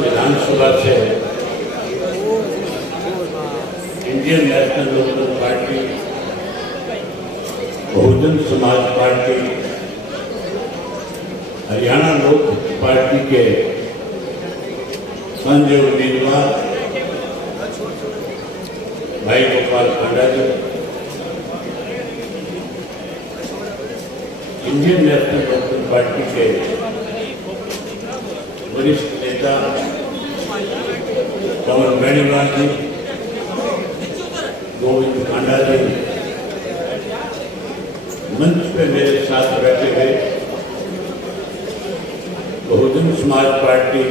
विधानसभा से Indian National Lokdal party, बहुजन Samaj party, Haryana लोक party के संजय उम्मीदवार भाई गोपाल कांडा जी, इंडियन नेशनल लोकदल पार्टी के वरिष्ठ नेता पवन बेनीवाल जी, गोविंद कांडा जी, मंच पे मेरे साथ बैठे हुए Bahujan Samaj Party,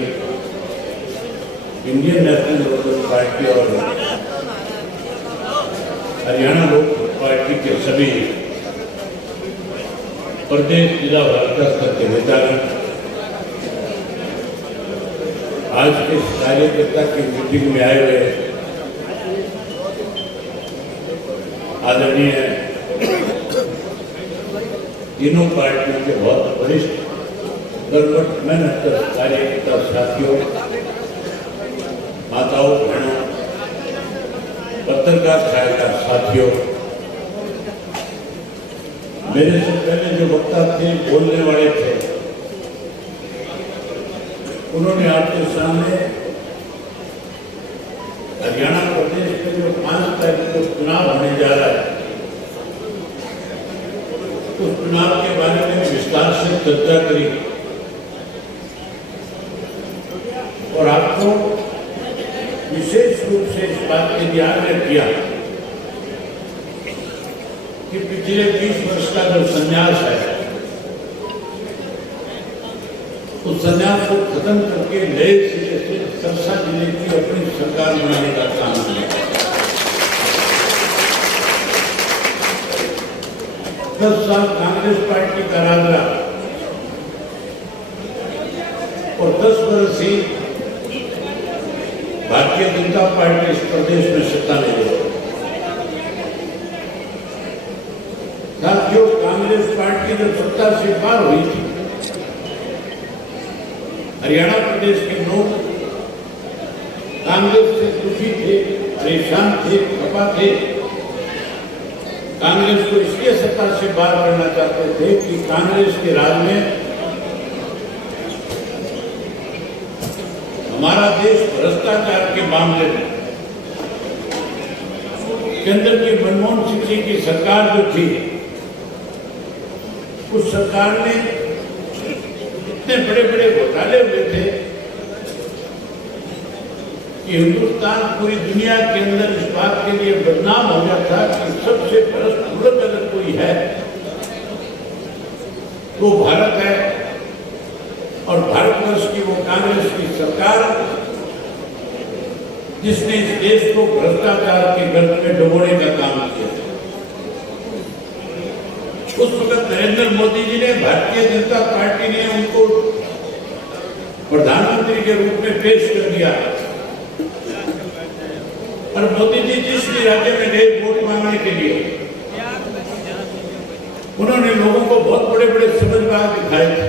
Indian National Lokdal Party और हरियाणा लोक पार्टी के सभी प्रदेश जिला वर्ग स्तर के नेतागण, आज के कार्यकर्ता की मीटिंग में आए हुए आदरणीय तीनों पार्टियों के बहुत वरिष्ठ कर्मठ मेहनत कार्यकर्ता साथियों, माताओं, बहनों, पत्रकार छायाकार साथियों, मेरे से पहले जो वक्ता थे, बोलने वाले थे, उन्होंने आपके सामने हरियाणा प्रदेश में जो 5 तारीख को चुनाव होने जा रहा है, उस चुनाव के बारे में विस्तार से चर्चा करी और आपको विशेष रूप से इस बात के लिए आग्रह किया कि पिछले 20 वर्ष का जो संन्यास है, उस संन्यास को खत्म करके नए सिरे से सरसा जिले की अपनी सरकार बनाने का काम किया। 10 साल कांग्रेस पार्टी का राज रहा और 10 वर्ष ही भारतीय जनता पार्टी इस प्रदेश में सत्ता ले गई। साथियों, कांग्रेस पार्टी जब सत्ता से पार हुई थी, हरियाणा प्रदेश के लोग कांग्रेस से दुखी थे, परेशान थे, खपा थे। कांग्रेस को इसलिए सत्ता से बाहर करना चाहते थे कि कांग्रेस के राज में हमारा देश भ्रष्टाचार के मामले में केंद्र की मनमोहन सिंह जी की सरकार जो थी, उस सरकार ने इतने बड़े बड़े घोटाले हुए थे कि हिंदुस्तान पूरी दुनिया के अंदर इस बात के लिए बदनाम हो गया था कि सबसे भ्रष्ट मुल्क अगर कोई है तो भारत है। और भारतवर्ष की वो कांग्रेस की सरकार जिसने इस देश को भ्रष्टाचार के गर्त में डुबोने का काम किया। उस वक्त नरेंद्र मोदी जी ने, भारतीय जनता पार्टी ने उनको प्रधानमंत्री के रूप में पेश कर दिया और मोदी जी जिस भी राज्य में गए वोट मांगने के लिए, उन्होंने लोगों को बहुत बड़े बड़े समझदार दिखाए थे।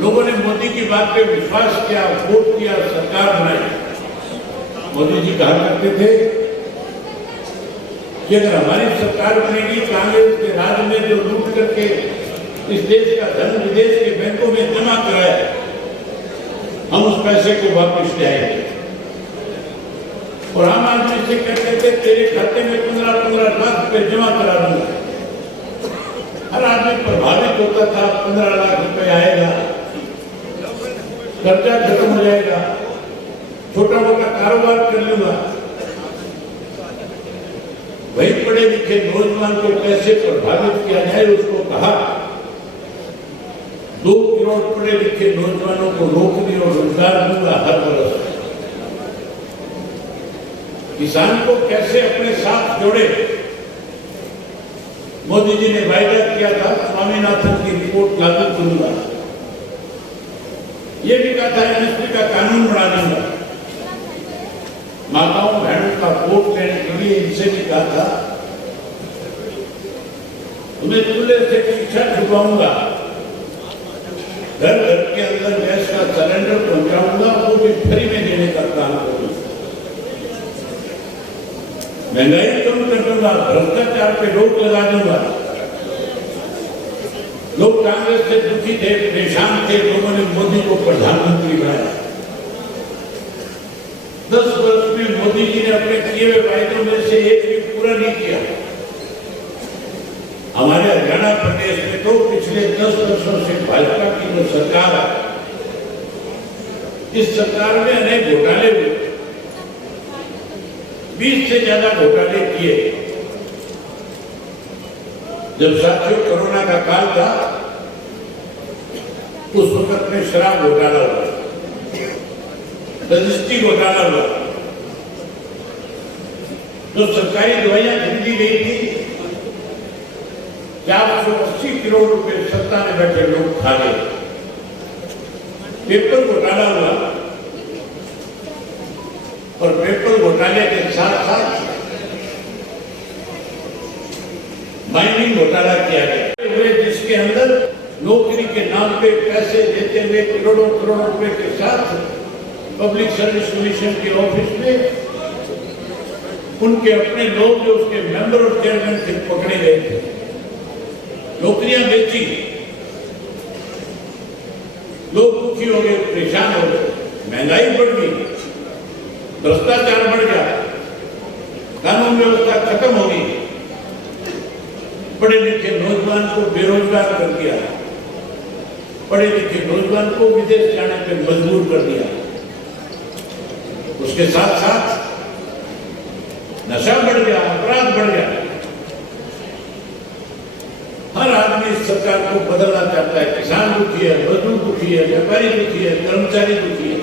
लोगों ने मोदी की बात पे विश्वास किया, वोट किया, सरकार बनाई। मोदी जी कहा करते थे कि अगर हमारी सरकार बनेगी, कांग्रेस के राज में जो लूट करके इस देश का धन विदेश के बैंकों में जमा कराया, हम उस पैसे को वापस ले आएंगे। और आम आदमी से कहते थे तेरे खाते में 15-15 लाख रुपए जमा करा दूंगा। हर आदमी प्रभावित होता था, 15 लाख रुपए आएगा, कर्जा खत्म हो जाएगा, छोटा मोटा कारोबार कर लूंगा। वही पढ़े लिखे नौजवान को कैसे प्रभावित किया जाए, उसको कहा 2 करोड़ पढ़े लिखे नौजवानों को नौकरी और रोजगार दूंगा हर वर्ष। किसान को कैसे अपने साथ जोड़े, मोदी जी ने वायदा किया था, स्वामीनाथन की रिपोर्ट लागू करूंगा। ये भी कहा था एमएसपी का कानून बना दूंगा। माताओं बहनों का वोट लेने के लिए इनसे भी कहा था तुम्हें चूल्हे से इच्छा छुपाऊंगा। घर घर के अंदर गैस का सिलेंडर पहुंचाऊंगा, वो भी फ्री में देने का काम करूंगा। महंगाई कम कर दूंगा, भ्रष्टाचार पे रोक लगा दूंगा। लोग कांग्रेस से दुखी थे, परेशान थे, लोगों ने मोदी को प्रधानमंत्री बनाया। 10 वर्ष में मोदी जी ने अपने किए हुए वायदों में से एक भी पूरा नहीं किया। हमारे हरियाणा प्रदेश में तो पिछले 10 वर्षों से भाजपा की जो सरकार है, इस सरकार में अनेक घोटाले हुए, 20 से ज्यादा घोटाले किए। जब साथियों कोरोना का काल था, उस वक्त में शराब घोटाला हुआ, रजिस्ट्री घोटाला हुआ, जो सरकारी दवाइयां खरीदी गई थी 480 करोड़ रुपए सत्ता में बैठे लोग खा गए। पेपर घोटाला हुआ और पेपर घोटाले के साथ साथ माइनिंग घोटाला किया गया, जिसके अंदर नौकरी के नाम पे पैसे देते हुए करोड़ों करोड़ रुपए के साथ पब्लिक सर्विस कमीशन के ऑफिस में उनके अपने लोग जो उसके मेंबर और चेयरमैन थे पकड़े गए थे। नौकरियां बेची, लोग दुखी हो गए, परेशान हो गए, महंगाई बढ़ गई, भ्रष्टाचार बढ़ गया, कानून व्यवस्था खत्म हो गई, पढ़े लिखे नौजवान को बेरोजगार कर दिया, पढ़े लिखे नौजवान को विदेश जाने पे मजबूर कर दिया। उसके साथ साथ नशा बढ़ गया, अपराध बढ़ गया। हर आदमी इस सरकार को बदलना चाहता है। किसान दुखी है, मजदूर दुखी है, व्यापारी दुखी है, कर्मचारी दुखी है।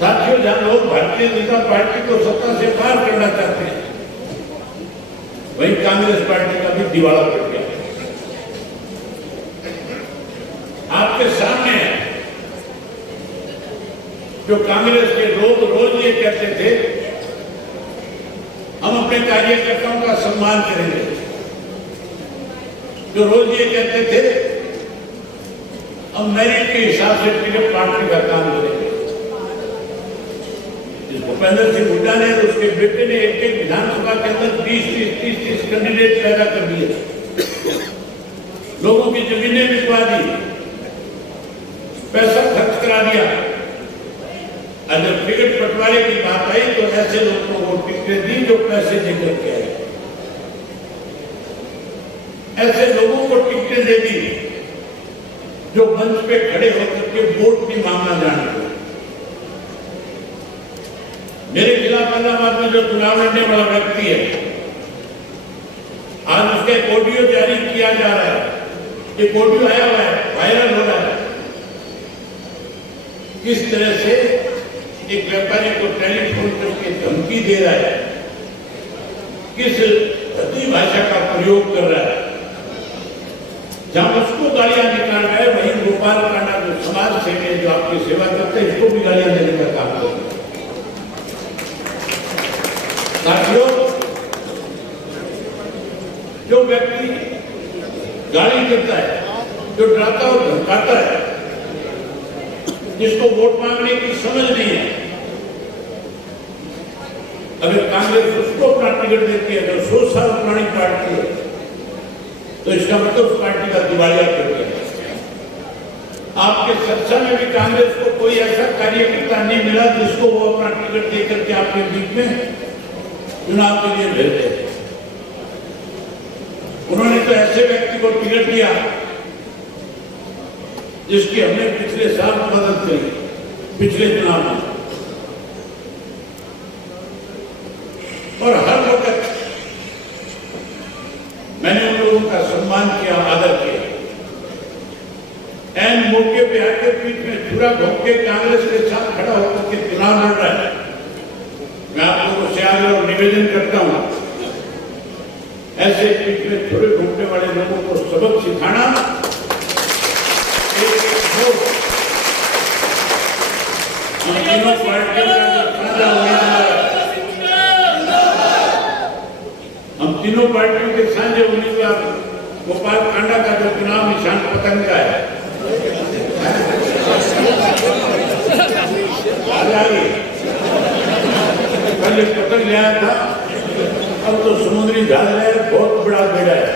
साथियों, जहां लोग भारतीय जनता पार्टी को सत्ता से पार करना चाहते हैं, वहीं कांग्रेस पार्टी का भी दिवाला पड़ गया। आपके सामने जो कांग्रेस के लोग रोज ये कहते थे, हम अपने कार्यकर्ताओं का सम्मान करेंगे, जो रोज ये कहते थे हम मेरिट के हिसाब से टिकट बांटने का काम करेंगे। भूपेंद्र सिंह हुड्डा ने और उसके बेटे ने एक विधानसभा के अंदर 20-30 कैंडिडेट पैदा कर दिए, लोगों की जमीनें बिकवा दी, पैसा खर्च करा दिया। अगर टिकट बंटवारे की बात आई तो ऐसे लोगों को टिकटें दी जो पैसे देकर के आए, ऐसे लोगों को टिकटें दे दी जो मंच पे खड़े होकर के वोट भी मांगना जानते। मेरे खिलाफ इलाहाबाद में जो चुनाव लड़ने वाला व्यक्ति है, आज उसका एक ऑडियो जारी किया जा रहा है, एक ऑडियो आया हुआ है, वायरल हो रहा है, किस तरह से एक व्यापारी को टेलीफोन करके धमकी दे रहा है, किस भद्दी भाषा का प्रयोग कर रहा है। जहां उसको गालियां निकाल रहा है, वहीं गोपाल कांडा जो समाज सेवी है, जो आपकी सेवा करते हैं, इसको भी गालियां देने का काम करते हैं। साथियों, जो व्यक्ति गाली देता है, जो डराता और धमकाता है, जिसको वोट मांगने की समझ नहीं है, अगर कांग्रेस उसको अपना टिकट देती है, अगर 100 साल पुरानी पार्टी है, तो इसका मतलब उस पार्टी का दिवालिया कर दिया। आपके चर्चा में भी कांग्रेस को कोई ऐसा कार्यकर्ता नहीं मिला जिसको वो अपना टिकट देकर के आपके बीच में चुनाव के लिए भेज दे। उन्होंने तो ऐसे व्यक्ति को टिकट दिया जिसकी हमने पिछले साल मदद करी, पिछले चुनाव में, और हर वक्त मैंने उन लोगों का सम्मान किया, आदर किया। एन मौके पे आके बीच में छुरा घोंक के कांग्रेस के साथ खड़ा होकर के चुनाव लड़ रहा है। मैं आप लोगों से आग्रह और निवेदन करता हूं, ऐसे बीच में छुरे घोंकने वाले लोगों को सबक सिखाना, हम तीनों पार्टियों का साझा उम्मीदवार, हम तीनों पार्टियों के साझे उम्मीदवार गोपाल कांडा का जो चुनाव निशान पतंग का है, पहले पतंग ले आया था, अब तो समुद्री जहाज है, बहुत बड़ा बेड़ा है।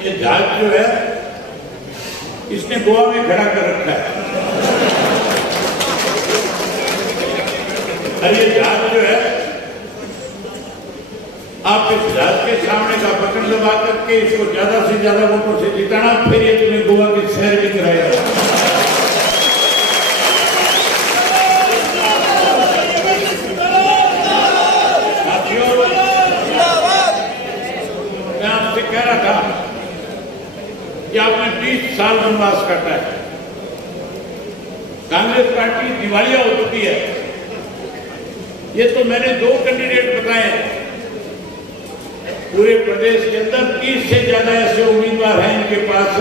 ये जहाज जो है इसने गोवा में खड़ा कर रखा है। और ये जहाज जो है आप इस जहाज के सामने का बटन दबा करके इसको ज्यादा से ज्यादा वोटों से जिताना, फिर ये तुम्हें गोवा के शहर में कराएगा। मैं आपसे कह रहा था कि आपने 20 साल वनवास काटा है। कांग्रेस पार्टी दिवालिया हो चुकी है। ये तो मैंने 2 कैंडिडेट बताए। पूरे प्रदेश के अंदर 30 से ज्यादा ऐसे उम्मीदवार हैं इनके पास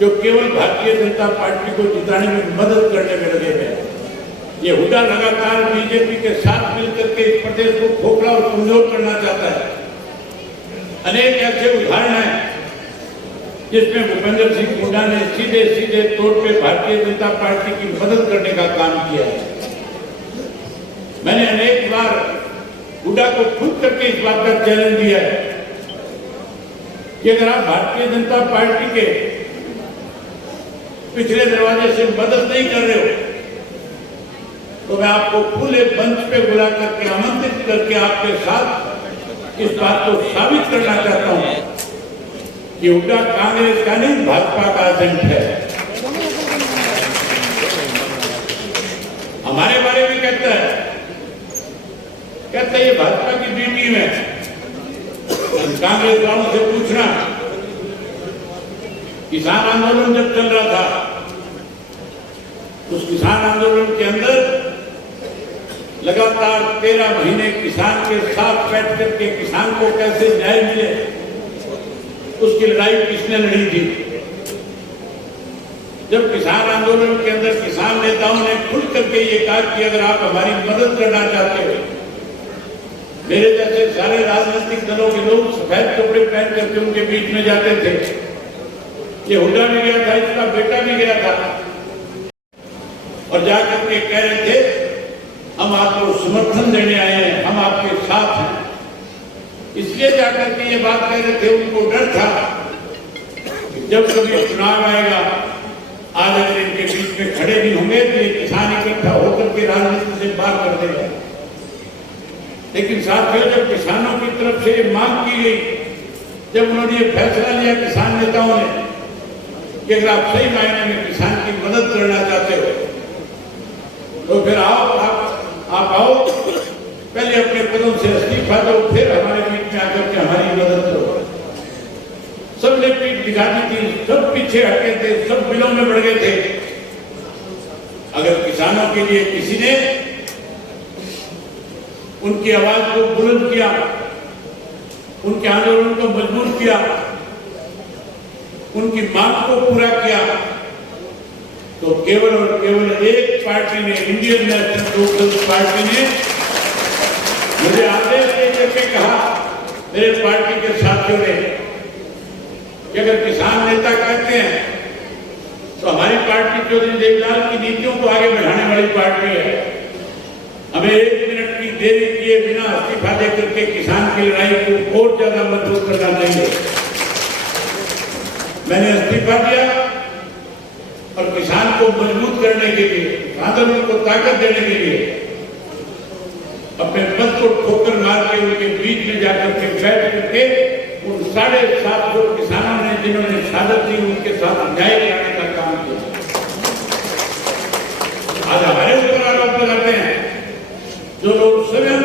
जो केवल भारतीय जनता पार्टी को जिताने में मदद करने में लगे हैं। ये हुड्डा लगातार बीजेपी के साथ मिलकर के इस प्रदेश को खोखला और कमजोर करना चाहता है। अनेक ऐसे उदाहरण हैं जिसमें भूपेंद्र सिंह हुड्डा ने सीधे सीधे तौर पे भारतीय जनता पार्टी की मदद करने का काम किया है। मैंने अनेक बार हुड्डा को खुद करके इस बात का चैलेंज दिया है कि अगर आप भारतीय जनता पार्टी के पिछले दरवाजे से मदद नहीं कर रहे हो तो मैं आपको खुले मंच पे बुला करके आमंत्रित करके आपके साथ इस बात को साबित करना चाहता हूं कि हुड्डा कांग्रेस का नहीं भाजपा का एजेंट है। हमारे बारे में कहता है ये भाजपा की बी टीम है। कांग्रेस वालों से पूछना, किसान आंदोलन जब चल रहा था उस किसान आंदोलन के अंदर लगातार 13 महीने किसान के साथ बैठ करके किसान को कैसे न्याय मिले उसकी लड़ाई किसने लड़ी थी। जब किसान आंदोलन के अंदर किसान नेताओं ने खुल करके ये कहा कि अगर आप हमारी मदद करना चाहते हो, मेरे जैसे सारे राजनीतिक दलों के लोग सफेद कपड़े पहन करके उनके बीच में जाते थे। ये हुड्डा भी गया था, इसका बेटा भी गया था और जाकर के कह रहे थे हम आपको समर्थन देने आए हैं, हम आपके साथ हैं। इसलिए जाकर के ये बात कह रहे थे, उनको डर था कि जब कभी चुनाव आएगा, आज अगर इनके बीच में खड़े भी होंगे तो ये किसान इकट्ठा होकर के राजनीति से बाहर कर देगा। लेकिन साथियों, जब किसानों की तरफ से ये मांग की गई, जब उन्होंने ये फैसला लिया किसान नेताओं ने कि अगर आप सही मायने में किसान की मदद करना चाहते हो तो फिर आप आओ, पहले अपने पदों से इस्तीफा दो, फिर हमारे बीच में आकर के हमारी मदद करो। सबने पीठ दिखा दी थी, सब पीछे हटे थे, सब बिलों में बढ़ गए थे। अगर किसानों के लिए किसी ने उनकी आवाज को बुलंद किया, उनके आंदोलन को मजबूत किया, उनकी मांग को पूरा किया, तो केवल और केवल एक पार्टी ने, इंडियन नेशनल पीपल्स पार्टी ने मुझे आदेश दे करके कहा, मेरे पार्टी के साथियों ने, कि अगर किसान नेता कहते हैं तो हमारी पार्टी चौधरी देवीलाल की नीतियों को आगे बढ़ाने वाली पार्टी है। हमें 1 मिनट की देरी किए बिना इस्तीफा दे करके किसान की लड़ाई को और ज्यादा मजबूत करना चाहिए। मैंने इस्तीफा दिया और किसान को मजबूत करने के लिए, आंदोलन को ताकत देने के लिए अपने पद को ठोकर मार के उनके बीच में जाकर के बैठ करके उन 750 किसानों ने जिन्होंने शहादत दी उनके साथ न्याय कराने का काम किया। आज हमारे ऊपर आरोप लगाते हैं जो लोग स्वयं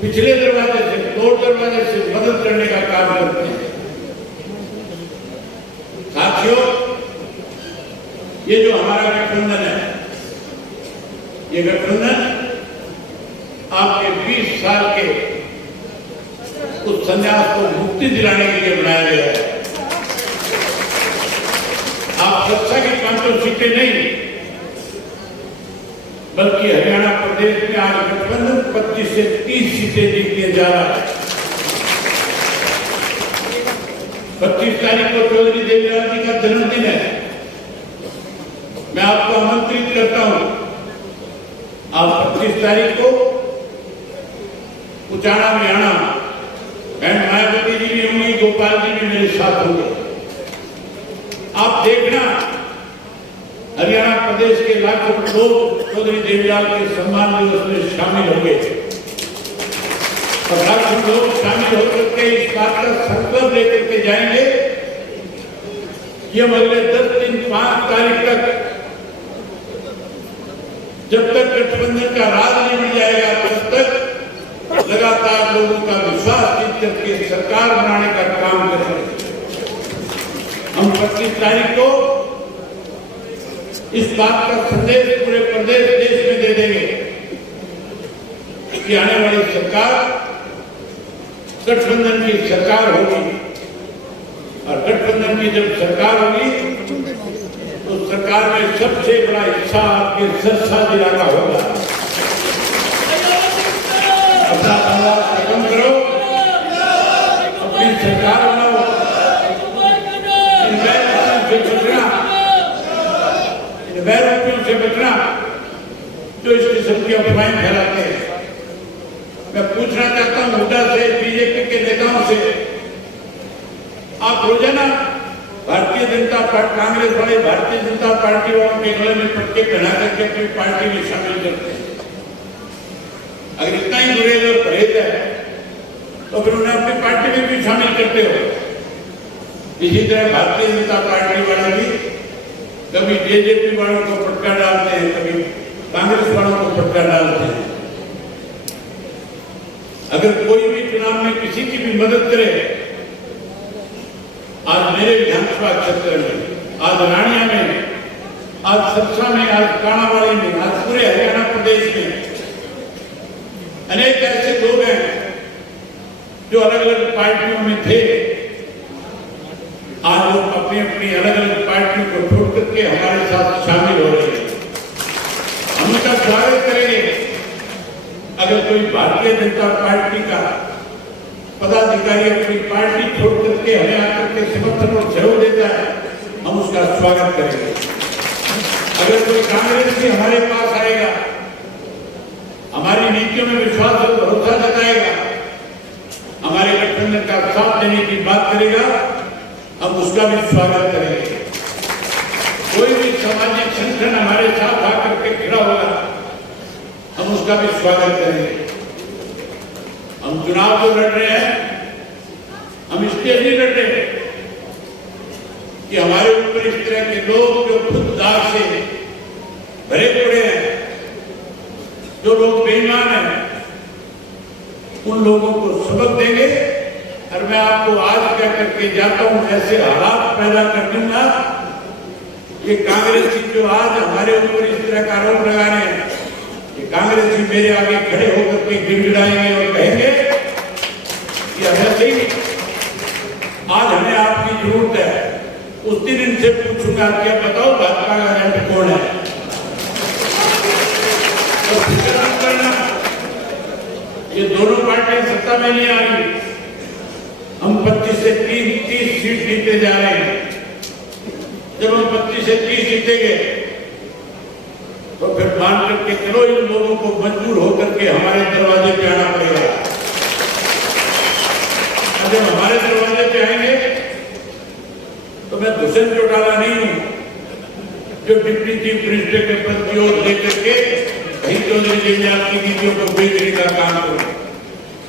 पिछले दरवाजे से, तोड़ दरवाजे से मदद करने का काम करते हैं। साथियों, ये जो हमारा गठबंधन है, ये गठबंधन आपके 20 साल के उस संन्यास को मुक्ति दिलाने के लिए बनाया गया है। आप सत्ता की 500 सीटें नहीं, बल्कि हरियाणा प्रदेश में आज गठबंधन 25 से 30 सीटें जीतने जा रहा है। 25 तारीख को चौधरी देवीलाल जी का जन्मदिन है। मैं आपको आमंत्रित करता हूं, आप 25 तारीख को उचाना में आना। बहन मायावती जी भी होंगी, गोपाल जी भी मेरे साथ होंगे। आप देखना, हरियाणा प्रदेश के लाखों लोग चौधरी देवीलाल के सम्मान दिवस में शामिल होंगे और लाखों लोग शामिल होकर के इस बात का संकल्प लेकर के जाएंगे कि हम अगले 10 दिन 5 तारीख तक, जब तक गठबंधन का राज नहीं मिल जाएगा, तब तक लगातार लोगों का विश्वास जीत करके सरकार बनाने का काम करेंगे। हम 25 तारीख को इस बात का संदेश पूरे प्रदेश देश में दे देंगे कि आने वाली सरकार गठबंधन की सरकार होगी और गठबंधन की जब सरकार होगी तो सरकार में सबसे बड़ा हिस्सा आपके सिरसा जिला का होगा। अपना आवाज खत्म करो, अपनी सरकार बनाओ, बैरोपियों से बचना जो इस किस्म की अफवाहें फैलाते हैं। मैं पूछना चाहता हूं हुड्डा से, बीजेपी के नेताओं से, आप रोजाना भारतीय जनता पार्टी, कांग्रेस वाले भारतीय जनता पार्टी वालों के गले में पटके पहना करके अपनी पार्टी में शामिल करते हैं। अगर इतना ही गुरेज और परहेज है तो फिर उन्हें अपनी पार्टी में भी शामिल करते हो। इसी तरह भारतीय जनता पार्टी वाले भी कभी जेजेपी वालों को पटका डालते हैं, कभी कांग्रेस वालों को पटका डालते हैं। अगर कोई भी चुनाव में किसी की भी मदद करे, आज मेरे विधानसभा क्षेत्र में, आज रानिया में, आज सिरसा में, आज काणावाली में, आज पूरे हरियाणा प्रदेश में अनेक ऐसे लोग हैं जो अलग अलग पार्टियों में थे, आज वो अपनी अपनी अलग अलग पार्टियों को छोड़ करके हमारे साथ शामिल हो रहे हैं। हम उनका स्वागत करेंगे। अगर कोई भारतीय जनता पार्टी का पदाधिकारी अपनी पार्टी छोड़ करके हमें आकर के समर्थन और सहयोग देता है, हम उसका स्वागत करेंगे। अगर कोई कांग्रेस भी हमारे पास आएगा, हमारी नीतियों में विश्वास और भरोसा जताएगा, हमारे गठबंधन का साथ देने की बात करेगा, हम उसका भी स्वागत करेंगे। कोई भी सामाजिक संगठन हमारे साथ आकर के खड़ा होगा, हम उसका भी स्वागत करेंगे। हम चुनाव जो लड़ रहे हैं, हम इसलिए नहीं लड़ रहे कि हमारे ऊपर इस तरह के लोग जो खुद दाग से भरे पड़े हैं, जो लोग बेईमान हैं, उन लोगों को सबक देंगे। और मैं आपको आज कह करके जाता हूं, ऐसे हालात पैदा कर दूंगा कि कांग्रेसी जो आज हमारे ऊपर इस तरह का आरोप लगा रहे हैं, कि कांग्रेसी मेरे आगे खड़े होकर के गिड़गिड़ाएंगे और कहेंगे कि ऐसे ही आज हमें आपकी जरूरत है। उस दिन इनसे पूछूंगा, क्या बताओ भाजपा का एजेंट कौन है? तो फिक्र मत करना, ये दोनों पार्टियां सत्ता में नहीं आ रही। हम 25 से 30 सीट जीते जा रहे हैं। जब हम 25 से 30 जीतेंगे तो फिर मान करके चलो, इन लोगों को मजबूर होकर के हमारे दरवाजे पे आना पड़ेगा। जब हमारे दरवाजे पे आएंगे तो मैं दुष्यंत चौटाला नहीं हूं जो डिप्टी चीफ मिनिस्टर के पद की ओर देकर के कहीं चौधरी देवीलाल की नीतियों को बेचने का काम करूं।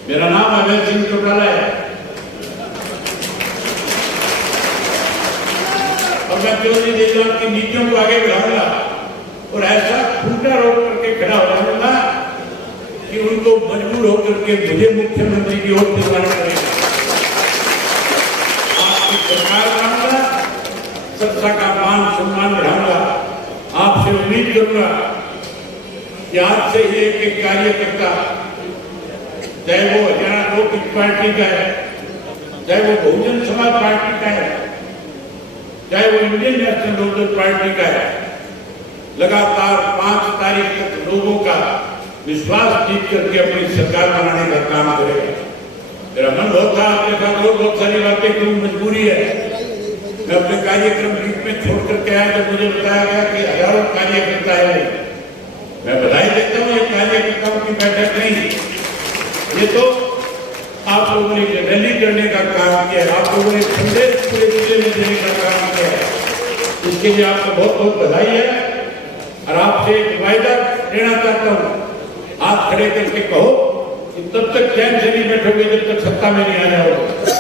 मेरा नाम अभय सिंह चौटाला है और मैं चौधरी देवीलाल की नीतियों को आगे बढ़ाऊंगा और ऐसा खूंटा रोक करके खड़ा हो जाऊंगा कि उनको मजबूर होकर के मुझे मुख्यमंत्री की ओर दिलवाना पड़ेगा। आपकी सरकार बनाऊंगा, सरसा का मान सम्मान बढ़ाऊंगा। आपसे उम्मीद करूंगा कि आज से ही एक कार्यकर्ता, चाहे वो हरियाणा लोक पार्टी का है, चाहे वो बहुजन समाज पार्टी का है, चाहे वो इंडियन नेशनल लोकदल पार्टी का है, लगातार 5 तारीख तक लोगों का विश्वास जीत करके अपनी सरकार बनाने का काम करेगा। मेरा मन बहुत था आपके साथ और बहुत सारी बातें करूं, मजबूरी है। मैं अपने कार्यक्रम बीच में छोड़ करके आया तो मुझे बताया गया कि हजारों कार्यकर्ता है। मैं बधाई देता हूँ, ये कार्यकर्ताओं की बैठक नहीं, ये तो आप लोगों ने रैली करने का काम किया है, आप लोगों ने संदेश पूरे जिले में देने का काम किया है, इसके लिए आपको बहुत बहुत बधाई है। और आपसे एक वायदा देना चाहता हूँ, हाथ खड़े करके कहो कि तब तक चैन से नहीं बैठोगे जब तक सत्ता में नहीं आ जाओगे।